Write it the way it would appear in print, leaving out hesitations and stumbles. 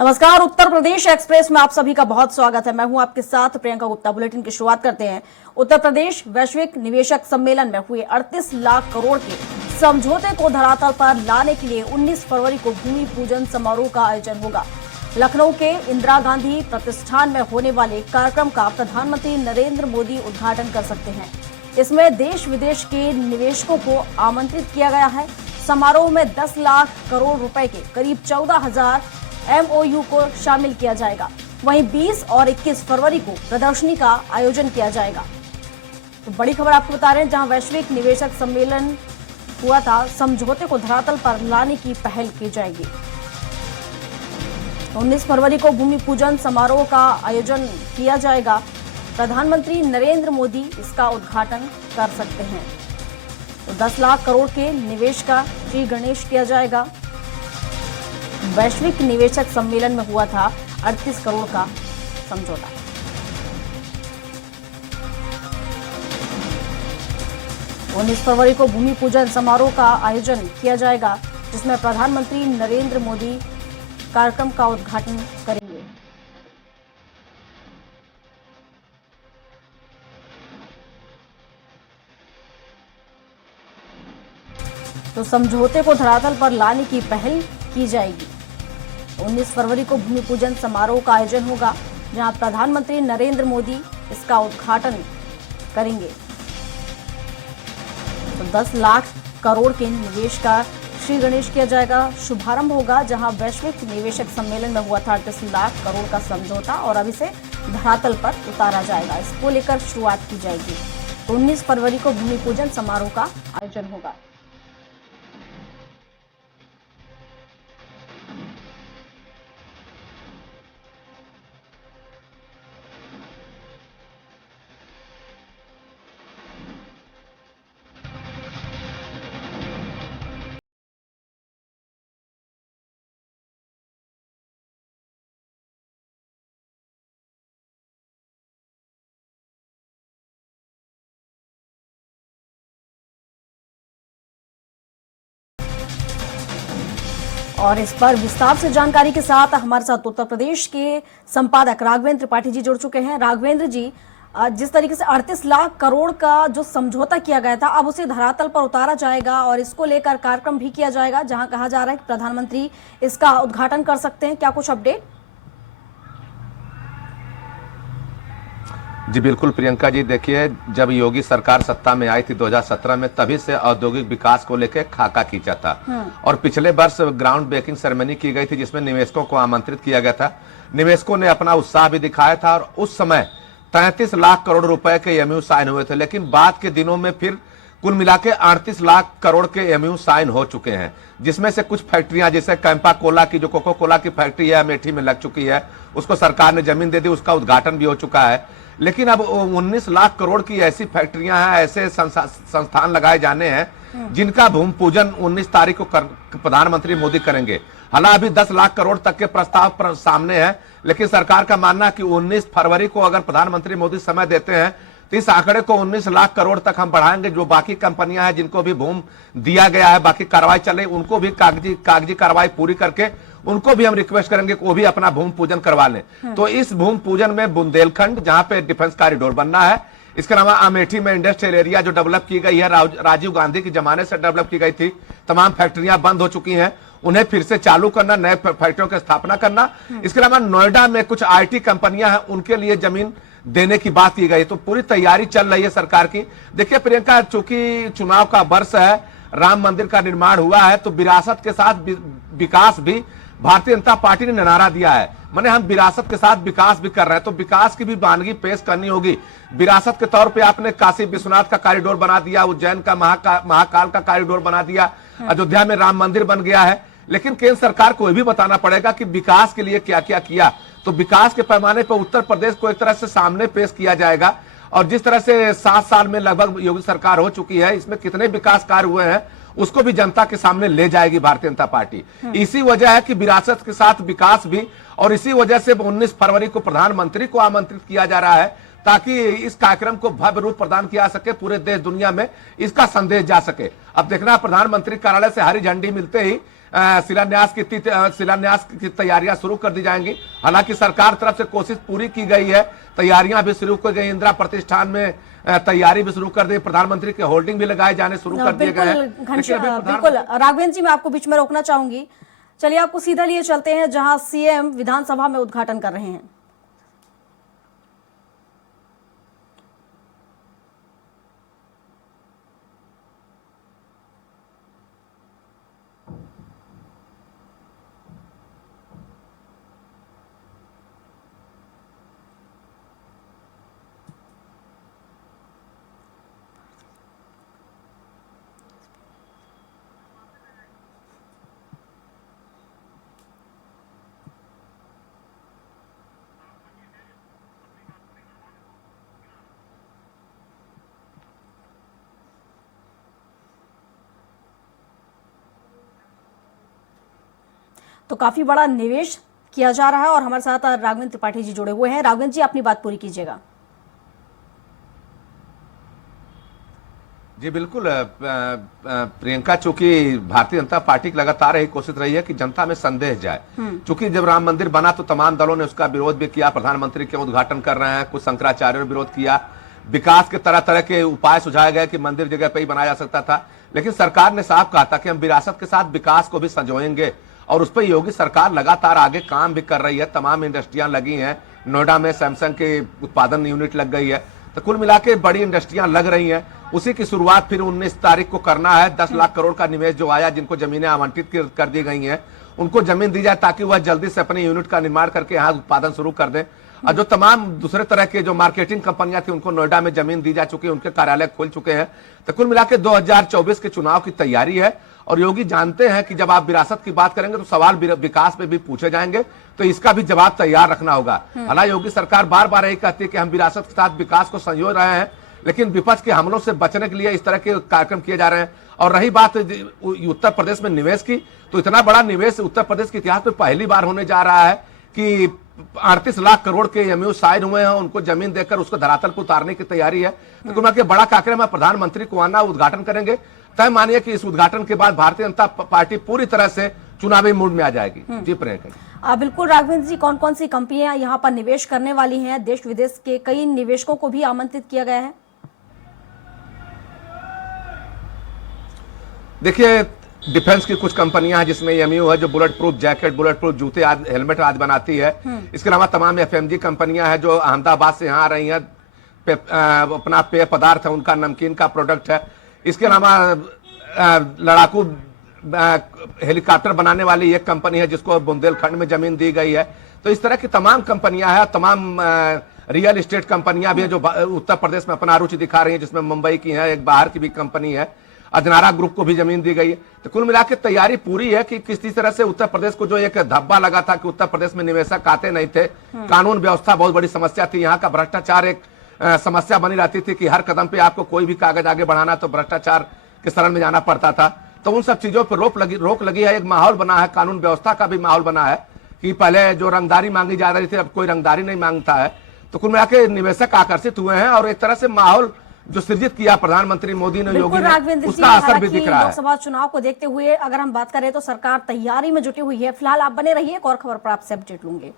नमस्कार, उत्तर प्रदेश एक्सप्रेस में आप सभी का बहुत स्वागत है। मैं हूं आपके साथ प्रियंका गुप्ता। बुलेटिन की शुरुआत करते हैं। उत्तर प्रदेश वैश्विक निवेशक सम्मेलन में हुए 38 लाख करोड़ के समझौते को धरातल पर लाने के लिए 19 फरवरी को भूमि पूजन समारोह का आयोजन होगा। लखनऊ के इंदिरा गांधी प्रतिष्ठान में होने वाले कार्यक्रम का प्रधानमंत्री नरेंद्र मोदी उद्घाटन कर सकते हैं। इसमें देश विदेश के निवेशकों को आमंत्रित किया गया है। समारोह में 10 लाख करोड़ रुपए के करीब 14,000 MOU को शामिल किया जाएगा। वहीं 20 और 21 फरवरी को प्रदर्शनी का आयोजन किया जाएगा। तो बड़ी खबर आपको बता रहे हैं, जहां वैश्विक निवेशक सम्मेलन हुआ था, समझौते को धरातल पर लाने की पहल की जाएगी। 19 फरवरी को भूमि पूजन समारोह का आयोजन किया जाएगा। प्रधानमंत्री नरेंद्र मोदी इसका उद्घाटन कर सकते हैं। तो 10 लाख करोड़ के निवेश का श्री गणेश किया जाएगा। वैश्विक निवेशक सम्मेलन में हुआ था 38 करोड़ का समझौता। तो 19 फरवरी को भूमि पूजन समारोह का आयोजन किया जाएगा, जिसमें प्रधानमंत्री नरेंद्र मोदी कार्यक्रम का उद्घाटन करेंगे। तो समझौते को धरातल पर लाने की पहल की जाएगी। 19 फरवरी को भूमि पूजन समारोह का आयोजन होगा, जहां प्रधानमंत्री नरेंद्र मोदी इसका उद्घाटन करेंगे। तो 10 लाख करोड़ के निवेश का श्री गणेश किया जाएगा। शुभारंभ होगा, जहां वैश्विक निवेशक सम्मेलन में हुआ था 38 लाख करोड़ का समझौता, और अब इसे धरातल पर उतारा जाएगा। इसको लेकर शुरुआत की जाएगी। तो 19 फरवरी को भूमि पूजन समारोह का आयोजन होगा। और इस पर विस्तार से जानकारी के साथ हमारे साथ उत्तर प्रदेश के संपादक राघवेंद्र त्रिपाठी जी जुड़ चुके हैं। राघवेंद्र जी, जिस तरीके से 38 लाख करोड़ का जो समझौता किया गया था, अब उसे धरातल पर उतारा जाएगा और इसको लेकर कार्यक्रम भी किया जाएगा, जहां कहा जा रहा है कि प्रधानमंत्री इसका उद्घाटन कर सकते हैं। क्या कुछ अपडेट? जी बिल्कुल प्रियंका जी, देखिए, जब योगी सरकार सत्ता में आई थी 2017 में, तभी से औद्योगिक विकास को लेकर खाका खींचा था। और पिछले वर्ष ग्राउंड ब्रेकिंग सेरेमनी की गई थी, जिसमें निवेशकों को आमंत्रित किया गया था। निवेशकों ने अपना उत्साह भी दिखाया था, और उस समय 33 लाख करोड़ रुपए के MOU साइन हुए थे। लेकिन बाद के दिनों में फिर कुल मिला के 38 लाख करोड़ के MOU साइन हो चुके हैं, जिसमें से कुछ फैक्ट्रियां, जैसे कैंपा कोला की जो कोको कोला की फैक्ट्री है, अमेठी में लग चुकी है, उसको सरकार ने जमीन दे दी, उसका उद्घाटन भी हो चुका है। लेकिन अब 19 लाख करोड़ की ऐसी फैक्ट्रियां हैं, ऐसे संस्थान लगाए जाने हैं, जिनका भूमि पूजन 19 तारीख को प्रधानमंत्री मोदी करेंगे। हालांकि अभी 10 लाख करोड़ तक के प्रस्ताव सामने हैं, लेकिन सरकार का मानना है कि 19 फरवरी को अगर प्रधानमंत्री मोदी समय देते हैं, तो इस आंकड़े को 19 लाख करोड़ तक हम बढ़ाएंगे। जो बाकी कंपनियां हैं, जिनको भी भूमि दिया गया है, बाकी कार्रवाई चल रही, उनको भी कागजी कार्रवाई पूरी करके उनको भी हम रिक्वेस्ट करेंगे कि वो भी अपना भूमि पूजन करवा लें। तो इस भूमि पूजन में बुंदेलखंड, जहां पे डिफेंस कॉरिडोर बनना है, इसके अलावा अमेठी में इंडस्ट्रियल एरिया जो डेवलप की गई है, राजीव गांधी के जमाने से डेवलप की गई थी, तमाम फैक्ट्रियां बंद हो चुकी हैं, उन्हें फिर से चालू करना, नए फैक्ट्रियों की स्थापना करना। इसके अलावा नोएडा में कुछ IT कंपनियां हैं, उनके लिए जमीन देने की बात की गई। तो पूरी तैयारी चल रही है सरकार की। देखिए प्रियंका, चूंकि चुनाव का वर्ष है, राम मंदिर का निर्माण हुआ है, तो विरासत के साथ विकास भी भारतीय जनता पार्टी ने नारा दिया है। माने हम विरासत के साथ विकास भी कर रहे हैं, तो विकास की भी वानगी पेश करनी होगी। विरासत के तौर पे आपने काशी विश्वनाथ का कॉरिडोर बना दिया, उज्जैन का महाकाल का कॉरिडोर बना दिया, अयोध्या में राम मंदिर बन गया है। लेकिन केंद्र सरकार को यह भी बताना पड़ेगा कि विकास के लिए क्या क्या किया। तो विकास के पैमाने पर उत्तर प्रदेश को एक तरह से सामने पेश किया जाएगा, और जिस तरह से 7 साल में लगभग योगी सरकार हो चुकी है, इसमें कितने विकास कार्य हुए हैं उसको भी जनता के सामने ले जाएगी भारतीय जनता पार्टी। इसी वजह है कि विरासत के साथ विकास भी, और इसी वजह से 19 फरवरी को प्रधानमंत्री को आमंत्रित किया जा रहा है, ताकि इस कार्यक्रम को भव्य रूप प्रदान किया सके, पूरे देश दुनिया में इसका संदेश जा सके। अब देखना, प्रधानमंत्री कार्यालय से हरी झंडी मिलते ही शिलान्यास की तैयारियां शुरू कर दी जाएंगी। हालांकि सरकार तरफ से कोशिश पूरी की गई है, तैयारियां भी शुरू कर गई। इंदिरा प्रतिष्ठान में तैयारी भी शुरू कर दी, प्रधानमंत्री के होल्डिंग भी लगाए जाने शुरू कर दिए गए हैं। बिल्कुल राघवेंद्र जी, मैं आपको बीच में रोकना चाहूंगी। चलिए आपको सीधा लिए चलते हैं जहां सीएम विधानसभा में उद्घाटन कर रहे हैं। तो काफी बड़ा निवेश किया जा रहा है और हमारे साथ राघवेंद्र त्रिपाठी जी जुड़े हुए हैं। राघवेंद्र जी, अपनी बात पूरी कीजिएगा। जी बिल्कुल प्रियंका, चूंकि भारतीय जनता पार्टी की लगातार यही कोशिश रही है कि जनता में संदेह जाए। चूंकि जब राम मंदिर बना तो तमाम दलों ने उसका विरोध भी किया, प्रधानमंत्री के उद्घाटन कर रहे हैं, कुछ शंकराचार्यों ने विरोध किया, विकास के तरह तरह के उपाय सुझाए गए कि मंदिर जगह पे ही बनाया जा सकता था। लेकिन सरकार ने साफ कहा था कि हम विरासत के साथ विकास को भी संजोएंगे और उस पर योगी सरकार लगातार आगे काम भी कर रही है। तमाम इंडस्ट्रियां लगी हैं, नोएडा में सैमसंग के उत्पादन यूनिट लग गई है, तो कुल मिला के बड़ी इंडस्ट्रियां लग रही हैं। उसी की शुरुआत फिर 19 तारीख को करना है। 10 लाख करोड़ का निवेश जो आया, जिनको जमीनें आवंटित कर दी गई हैं, उनको जमीन दी जाए ताकि वह जल्दी से अपने यूनिट का निर्माण करके यहाँ उत्पादन शुरू कर दें। और जो तमाम दूसरे तरह के जो मार्केटिंग कंपनियां थी, उनको नोएडा में जमीन दी जा चुकी है, उनके कार्यालय खुल चुके हैं। तो कुल मिला के 2024 के चुनाव की तैयारी है। और योगी जानते हैं कि जब आप विरासत की बात करेंगे तो सवाल विकास पे भी पूछे जाएंगे, तो इसका भी जवाब तैयार रखना होगा। हालांकि योगी सरकार बार बार यही कहती है कि हम विरासत के साथ विकास को संजो रहे हैं, लेकिन विपक्ष के हमलों से बचने के लिए इस तरह के कार्यक्रम किए जा रहे हैं। और रही बात उत्तर प्रदेश में निवेश की, तो इतना बड़ा निवेश उत्तर प्रदेश के इतिहास में पहली बार होने जा रहा है कि 38 लाख करोड़ के एमयू साइन हुए हैं, उनको जमीन देकर उसको धरातल पर उतारने की तैयारी है। तो बड़ा कार्यक्रम है, प्रधानमंत्री को आना, उद्घाटन करेंगे। तय मानिए कि इस उद्घाटन के बाद भारतीय जनता पार्टी पूरी तरह से चुनावी मूड में आ जाएगी। जी प्रियंका। बिल्कुल राघवेंद्र जी, कौन कौन सी कंपनियां यहाँ पर निवेश करने वाली हैं? देश विदेश के कई निवेशकों को भी आमंत्रित किया गया है। देखिए, डिफेंस की कुछ कंपनियां हैं जिसमें एमयू है, जो bullet proof jacket, bullet proof जूते, हेलमेट आदि बनाती है। इसके अलावा तमाम एफएमजी कंपनियां हैं जो अहमदाबाद से यहाँ आ रही हैं, अपना पेय पदार्थ है, उनका नमकीन का प्रोडक्ट है। इसके अलावा लड़ाकू हेलीकॉप्टर बनाने वाली एक कंपनी है जिसको बुंदेलखंड में जमीन दी गई है। तो इस तरह की तमाम कंपनियां हैं, तमाम रियल एस्टेट कंपनियां भी हैं जो उत्तर प्रदेश में अपना रुचि दिखा रही हैं, जिसमें मुंबई की है, एक बाहर की भी कंपनी है, अजनारा ग्रुप को भी जमीन दी गई है। तो कुल मिलाकर तैयारी पूरी है कि किसी तरह से उत्तर प्रदेश को जो एक धब्बा लगा था कि उत्तर प्रदेश में निवेशक आते नहीं थे, कानून व्यवस्था बहुत बड़ी समस्या थी, यहाँ का भ्रष्टाचार एक समस्या बनी रहती थी कि हर कदम पे आपको कोई भी कागज आगे बढ़ाना तो भ्रष्टाचार के शरण में जाना पड़ता था। तो उन सब चीजों पर रोक लगी है। एक माहौल बना है, कानून व्यवस्था का भी माहौल बना है कि पहले जो रंगदारी मांगी जा रही थी, अब कोई रंगदारी नहीं मांगता है। तो कुल मिलाकर निवेशक आकर्षित हुए हैं और एक तरह से माहौल जो सृजित किया प्रधानमंत्री मोदी ने, योगी ने, उसका असर भी दिख रहा है। लोकसभा चुनाव को देखते हुए अगर हम बात करें तो सरकार तैयारी में जुटी हुई है। फिलहाल आप बने रहिए, एक और खबर पर आपसे अपडेट लूंगे।